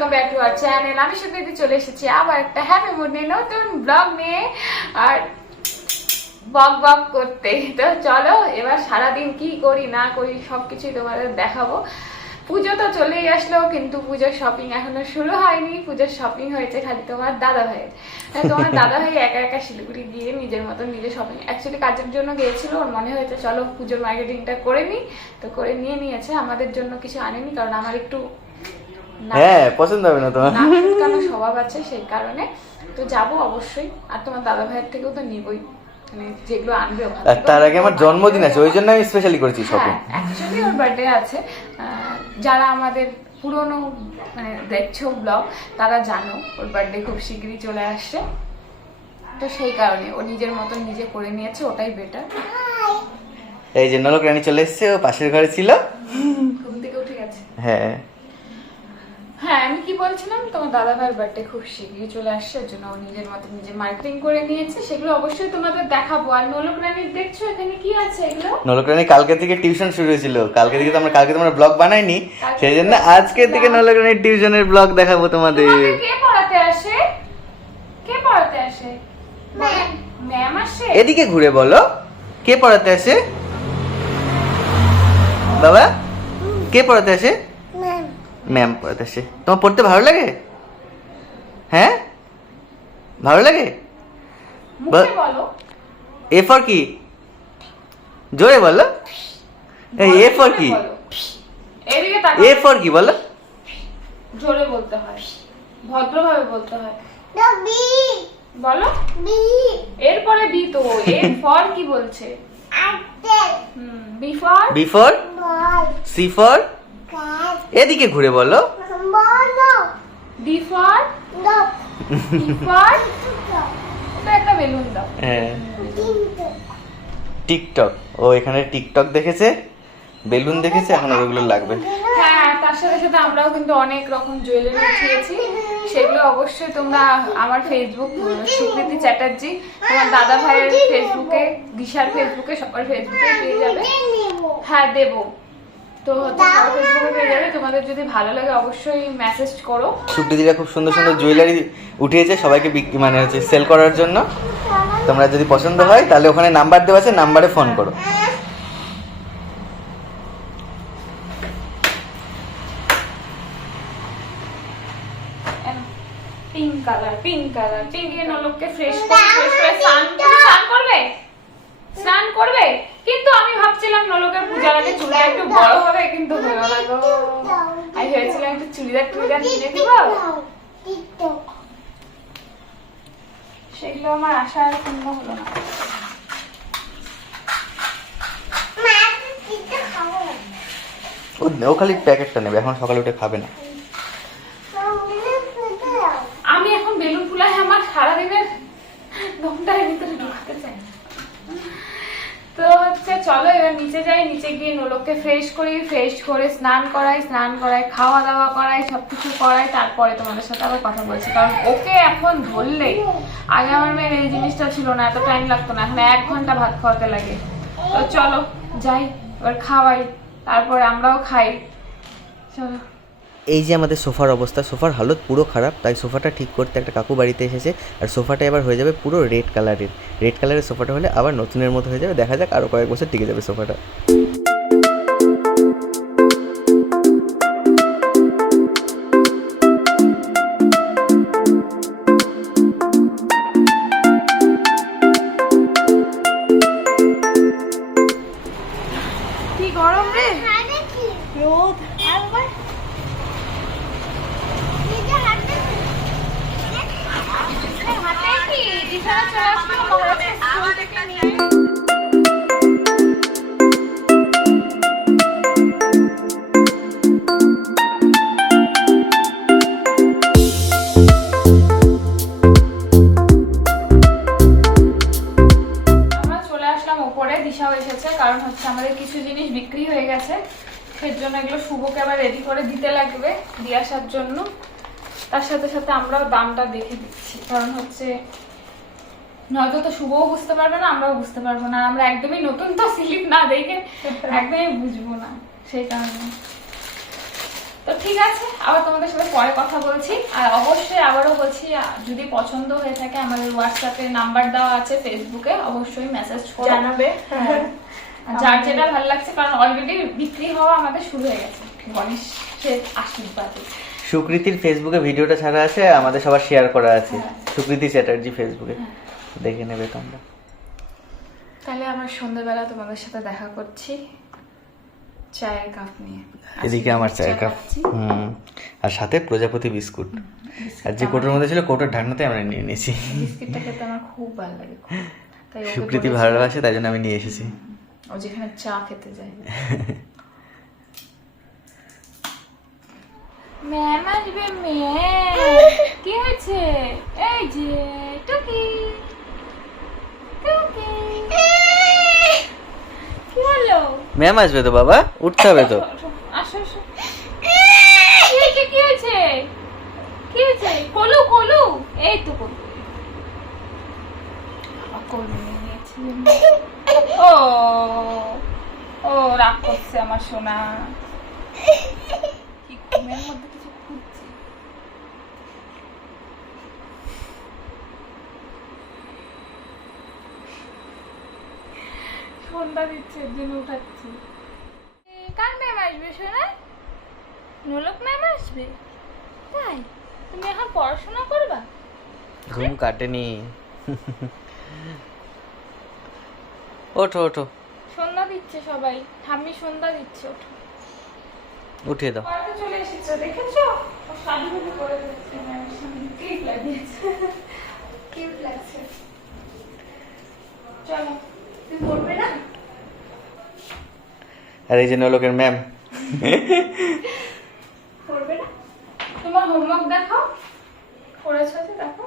Welcome back to our channel আমি সুপ্রীতি চলে এসেছি আবার একটা হ্যাপি মুড নিয়ে নতুন ব্লগ নিয়ে। আর বক বক করতে। তো চলো এবার সারাদিন কি করি না করি সব কিছুই তোমাদের দেখাবো। পুজো তো চলেই আসলো কিন্তু পুজোর শপিং এখনও শুরু হয়নি। পুজোর শপিং হয়েছে খালি তোমার দাদা ভাইয়ের। হ্যাঁ, তোমার দাদা ভাই একা একা শিলিগুড়ি গিয়ে নিজের মতন নিজে শপিং অ্যাকচুয়ালি কাজের জন্য গিয়েছিল ওর মনে হয়েছে চলো পুজোর মার্কেটিংটা করে নিই। তো করে নিয়ে নিয়েছে আমাদের জন্য কিছু আনেনি কারণ আমার একটু হ্যাঁ পছন্দ হবে না তোমার। কেন স্বভাব আছে সেই কারণে। তো যাব অবশ্যই। আর তোমার দাদা ভাইয়ের থেকেও তো নিবই। মানে যেগুলো আনবে তার আগে আমার জন্মদিন আছে ওই জন্য আমি স্পেশালি করেছি শপিং অ্যাকচুয়ালি ওর বার্থডে আছে। যারা আমাদের পুরনো মানে দেখছ ব্লগ তারা জানো ওর বার্থডে খুব শীঘ্রই চলে আসছে। তো সেই কারণে ও নিজের মতন নিজে করে নিয়েছে ওটাই বেটার এই যে নলক রানী চলে এসেছে ও পাশের ঘরে ছিল। ঘুম থেকে উঠে গেছে। হ্যাঁ। কি বলছিলাম? তোমার দাদা ভাইয়ের বার্থডে খুব শীঘ্রই চলে আসছে ওর জন্য ও নিজের মতো নিজে মার্কেটিং করে নিয়েছে। সেগুলো অবশ্যই তোমাদের দেখাবো। আর নোলক রানীর দেখছ? এখানে কি আছে এগুলো? নলক রানী কালকে থেকে টিউশন শুরু হয়েছিল। কালকে থেকে তো আমরা কালকে তোমরা ব্লগ বানাইনি। সেই জন্য আজকে থেকে নলক রানীর টিউশনের ব্লগ দেখাবো তোমাদের। কে পড়াতে আসে? কে পড়াতে আসে? ম্যাম আসে? এদিকে ঘুরে বলো। কে পড়াতে আসে? বাবা কে পড়াতে আসে? ম্যাম পড়াতে আসে তোমার পড়তে ভালো লাগে? হ্যাঁ? ভালো লাগে? এ ফর কি জোরে বলো। এ ফর কি। এ ফর কি বলো। জোরে বলতে হয়। ভদ্রভাবে বলতে হয়। বলো। এরপরে বি তো এর ফর কি বলছে? B for B for C for এদিকে ঘুরে বলো। ডি ফর ফর একটা বেলুন দাও। হ্যাঁ। টিকটক। ও এখানে টিকটক দেখেছে বেলুন দেখেছে এখন ওগুলো লাগবে। হ্যাঁ তার সাথে সাথে আমরাও কিন্তু অনেক রকম জুয়েলারি উঠিয়েছি সেগুলো অবশ্যই তোমরা আমার ফেসবুক সুকৃতি চ্যাটার্জি তোমার দাদা ভাইয়ের ফেসবুকে দিশার ফেসবুকে সবার ফেসবুকে পেয়ে যাবে। হ্যাঁ দেব। তো তোমাদের যদি ভালো লাগে অবশ্যই মেসেজ করো। সুপ্রীতিরা খুব সুন্দর সুন্দর জুয়েলারি উঠিয়েছে সবাইকে বিক্রি মানে হচ্ছে সেল করার জন্য। তোমরা যদি পছন্দ হয় তাহলে ওখানে নাম্বার দেওয়া আছে নাম্বারে ফোন করো। Pink colour pink colour pink দিয়ে নলককে ফ্রেশ করে ফ্রেশ করে তুমি করবে? স্নান করবে? কিন্তু আমি ভাবছিলাম নলকের পূজার আগে চুলটা একটু বড় হবে কিন্তু হলো না গো। আমি ভেবেছিলাম একটু চুড়িদার টুড়িদার কিনে দিব সেগুলো আমার আশা আর পূর্ণ হলো না। ও ও খালি প্যাকেটটা নেবে এখন সকালে উঠে খাবে না আমি এখন বেলুন ফুলাই আমার সারাদিনের দমটা এর ভিতরে ঢুকাতে চাই না। তো হচ্ছে চলো এবার নিচে গিয়ে নোলককে ফ্রেশ করি ফ্রেশ করে স্নান করাই স্নান করাই খাওয়া দাওয়া করাই, সবকিছু করাই, তারপরে তোমাদের সাথে আবার কথা বলছি। কারণ ওকে এখন ধরলে, আগে আমার মেয়ের এই জিনিসটা ছিল না, এত টাইম লাগতো না, এখন এক ঘণ্টা ভাত খাওয়াতে লাগে। তো চলো, যাই, এবার খাওয়াই, তারপরে আমরাও খাই। চলো। এই যে আমাদের সোফার অবস্থা, সোফার হালত পুরো খারাপ, তাই সোফাটা ঠিক করতে একটা কাকু বাড়িতে এসেছে, আর সোফাটা এবার হয়ে যাবে পুরো রেড কালারের রেড কালারের সোফাটা হলে আবার নতুনের মতো হয়ে যাবে, দেখা যাক আরও কয়েক বছর টিকে যাবে সোফাটা। দিশাও এসেছে কারণ হচ্ছে আমাদের কিছু জিনিস বিক্রি হয়ে গেছে। সেই জন্য এগুলো শুভকে আবার রেডি করে দিতে লাগবে দিয়ে আসার জন্য। তার সাথে সাথে আমরাও দামটা দেখে দিচ্ছি। কারণ হচ্ছে নয়তো তো শুভও বুঝতে পারবে না আমরাও বুঝতে পারব না। আমরা একদমই নতুন তো স্লিপ না দেখে একদমই বুঝব না সেই কারণে। তো ঠিক আছে আবার তোমাদের সাথে পরে কথা বলছি। আর অবশ্যই আবারও বলছি যদি পছন্দ হয়ে থাকে আমাদের হোয়াটসঅ্যাপে নাম্বার দেওয়া আছে ফেসবুকে অবশ্যই মেসেজ জানাবে। হ্যাঁ। যার যেটা ভালো লাগছে কারণ অলরেডি বিক্রি হওয়া আমাদের শুরু হয়ে গেছে। গণেশের আশীর্বাদে। সুকৃতির ফেসবুকে ভিডিওটা ছাড়া আছে আমাদের সবার শেয়ার করা আছে। হ্যাঁ। সুকৃতি চ্যাটার্জি ফেসবুকে দেখে নেবে তোমরা। তাহলে আমার সন্ধ্যাবেলা তোমাদের সাথে দেখা করছি। চায়ের কাপ নিয়ে। এদিকে আমার চায়ের কাপ। হুম। আর সাথে প্রজাপতি বিস্কুট। আর যে কোটোর মধ্যে ছিল কোটোর ঢাকনাতে আমরা নিয়ে নিয়েছি। বিস্কিটটা খেতে আমার খুব ভালো লাগে। সুকৃতি ভালোবাসে তাই জন্য আমি নিয়ে এসেছি। ও যেখানে চা খেতে যায়। ম্যাম আসবে ম্যাম। কি হয়েছে? এই যে টুকি। টুকি। কি হলো? ম্যাম আসবে তো বাবা উঠতে হবে তো। আসো আসো কি হয়েছে কি হয়েছে? কি হয়েছে? কলু কলু। এই তো কলু। কলু নিয়ে নিয়েছি ও ও রাগ করছে আমার সোনা। কি ঘুমের মধ্যে কিছু খুঁজছে। সন্ধ্যা দিচ্ছে এর জন্য উঠাচ্ছি। কার ম্যাম আসবে সোনা? নোলক ম্যাম আসবে? তাই? তুমি এখন পড়াশোনা করবা? ঘুম কাটেনি। ওঠো ওঠো। দিচ্ছে সবাই। ঠাম্মি সন্ধ্যা দিচ্ছে ওঠো। উঠিয়ে দাও। বাড়িতে চলে এসেছ দেখেছ? ও করে দিচ্ছে কিউট লাগিয়েছে। কিউট লাগছে। চলো তুমি পড়বে না? আর এই যে নলোকের ম্যাম। পড়বে না? তোমার হোমওয়ার্ক দেখাও করেছ যে দেখো।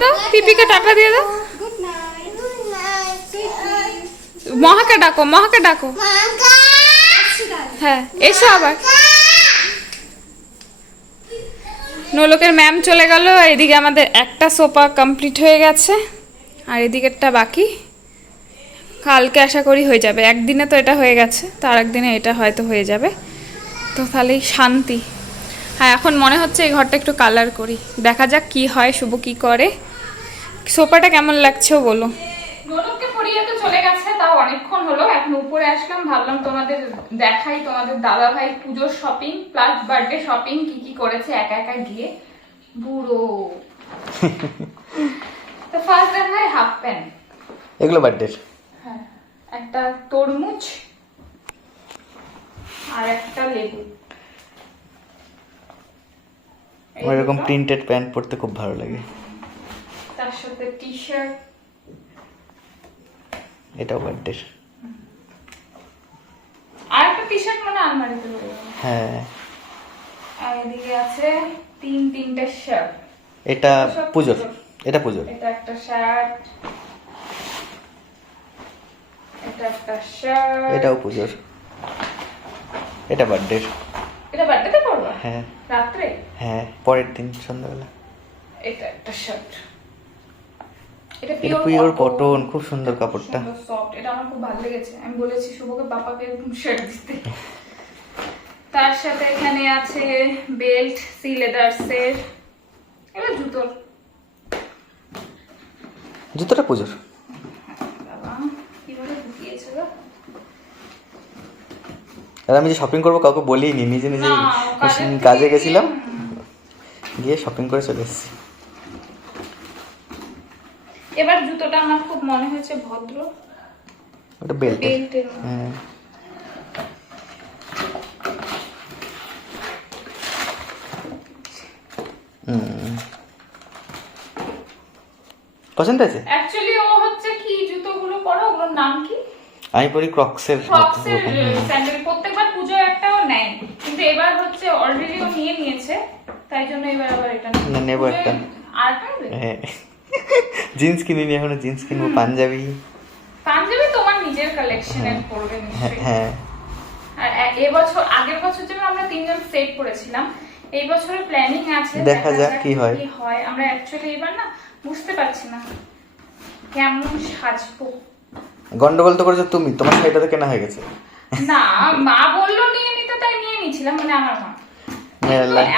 দাও, পিপিকে টাটা দিয়ে দাও. মহাকে ডাকো মহাকে ডাকো। হ্যাঁ এসো আবার। নোলকের ম্যাম চলে গেল এদিকে আমাদের একটা সোফা কমপ্লিট হয়ে গেছে। আর এদিকেরটা বাকি। কালকে আশা করি হয়ে যাবে। একদিনে তো এটা হয়ে গেছে, তো আর একদিনে এটা হয়তো হয়ে যাবে। তো তাহলেই শান্তি। হ্যাঁ এখন মনে হচ্ছে এই ঘরটা একটু কালার করি। দেখা যাক কি হয়, শুভ কি করে। সোফাটা কেমন লাগছে বলো। নোলককে পরিয়ে তো চলে গেছে তাও অনেকক্ষণ হলো। এখন উপরে আসলাম ভাবলাম তোমাদের দেখাই তোমাদের দাদা ভাই পুজোর শপিং প্লাস বার্থডে শপিং কি কি করেছে একা একা গিয়ে। বুড়ো। তো ফার্স্ট দেখায় হাফ প্যান্ট এগুলো বার্থডে হ্যাঁ একটা তরমুজ আর একটা লেবু। এরকম প্রিন্টেড প্যান্ট পরতে খুব ভালো লাগে। সাথে টি শার্ট এটাও বার্থডে আর একটা টি শার্ট মানে আলমারিতে হ্যাঁ। আর এদিকে আছে তিন তিনটে শার্ট এটা পুজোর। পুজোর। এটা পুজোর। এটা একটা শার্ট এটা একটা শার্ট এটাও পুজোর। এটা বার্থডে এটা বার্থডেতে পরবা? হ্যাঁ। রাত্রে? হ্যাঁ পরের দিন সন্ধ্যাবেলা। এটা একটা শার্ট এটা পিওর কটন খুব সুন্দর কাপড়টা। সফট এটা আমার খুব ভালো লেগেছে। আমি বলেছি শুভকে পাপাকে এরকম শার্ট দিতে। তার সাথে এখানে আছে বেল্ট সি লেদার্সের এটা জুতোর। জুতোটা পুজোর। আর আমি যে শপিং করব কাউকে বলিনি নিজে নিজে কাজে কাজে গেছিলাম। গিয়ে শপিং করে চলে এসেছি। এবার জুতোটা আমার খুব মনে হয়েছে ভদ্র। ওটা বেল্ট হ্যাঁ। পছন্দ আছে অ্যাকচুয়ালি ও হচ্ছে কি জুতোগুলো পরো ওগুলোর নাম কি? আমি পরি ক্রক্সের ক্রক্সের স্যান্ডেল প্রত্যেকবার পুজো একটাও নেয় কিন্তু এবার হচ্ছে অলরেডি ও নিয়ে নিয়েছে তাই জন্য এবার আবার এটা না, নেব একটা। আর হ্যাঁ। জিন্স কিনিনি এখনও জিন্স কিনবো পাঞ্জাবি। পাঞ্জাবি তোমার নিজের কালেকশনের পড়বে হ্যাঁ। নিশ্চয়ই। হ্যাঁ। আর এবছর আগের বছর যেমন আমরা তিনজন সেট করেছিলাম এই বছরের প্ল্যানিং আছে দেখা যাক কি হয়। কি হয়। আমরা অ্যাকচুয়ালি এবার না বুঝতে পারছি না কেমন সাজবো। গন্ডগোল তো করেছ তুমি তোমার শাড়িটা তো কেনা হয়ে গেছে। না মা বলল নিয়ে নিতে তাই নিয়ে নিয়েছিলাম মানে আমার মা।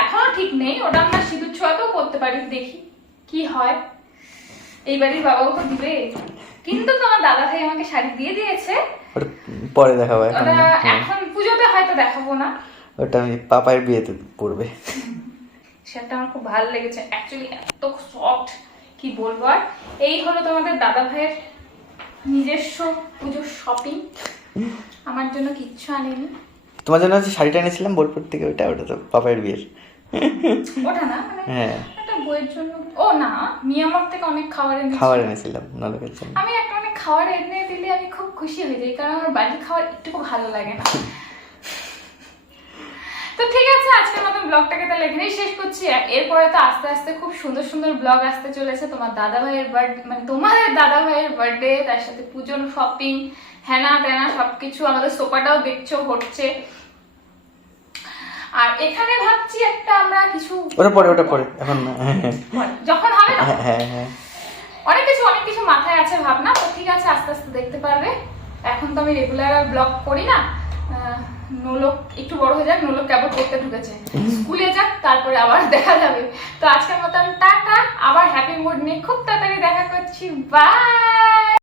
এখনও ঠিক নেই ওটা আমরা সিঁদুর ছোঁয়াতেও করতে পারি দেখি কি হয়। এই বাড়ির বাবাও তো দিবে। কিন্তু তোমার দাদা ভাই আমাকে শাড়ি দিয়ে দিয়েছে। পরে দেখাবো এখন। হ্যাঁ। এখন পুজোতে হয়তো দেখাবো না। ওটা আমি পাপায়ের বিয়েতে পড়বে সেটা আমার খুব ভালো লেগেছে। অ্যাকচুয়ালি এত সফট কি বলব আর? এই হলো তোমাদের দাদা ভাইয়ের নিজস্ব পুজোর শপিং আমার জন্য কিচ্ছু আনেনি। তোমার জন্য শাড়িটা এনেছিলাম বোলপুর থেকে ওটা ওটা তো পাপায়ের বিয়ের। ওটা না? মানে হ্যাঁ। একটা বইয়ের জন্য ও না মিয়ামর থেকে অনেক খাবার এনেছি। খাবার এনেছিলাম নলকের জন্য। আমি একটা অনেক খাবার এনে দিলে আমি খুব খুশি হয়ে যাই কারণ আমার বাড়ির খাবার একটুকু ভালো লাগে না। তো ঠিক আছে আজকের মতো ব্লগটাকে তাহলে এখানেই শেষ করছি। এরপরে তো আস্তে আস্তে খুব সুন্দর সুন্দর ব্লগ আসতে চলেছে। তোমার দাদা ভাইয়ের বার্থডে মানে তোমাদের দাদা ভাইয়ের বার্থডে তার সাথে পুজোর শপিং হ্যানা ত্যানা সবকিছু আমাদের সোফাটাও দেখছ হচ্ছে আর এখানে ভাবছি একটা আমরা কিছু ওটা পরে ওটা পরে। এখন হ্যাঁ যখন হবে না? হ্যাঁ হ্যাঁ হ্যাঁ। অনেক কিছু অনেক কিছু মাথায় আছে ভাবনা তো ঠিক আছে আস্তে আস্তে দেখতে পারবে। এখন তো আমি রেগুলার ব্লগ করি না। নোলক একটু বড় হয়ে যাক নোলক কেবল করতে ঢুকেছে। স্কুলে যাক তারপরে আবার দেখা যাবে। তো আজকের মতন টাটা আবার হ্যাপি মুড নিয়ে খুব তাড়াতাড়ি দেখা করছি। বাই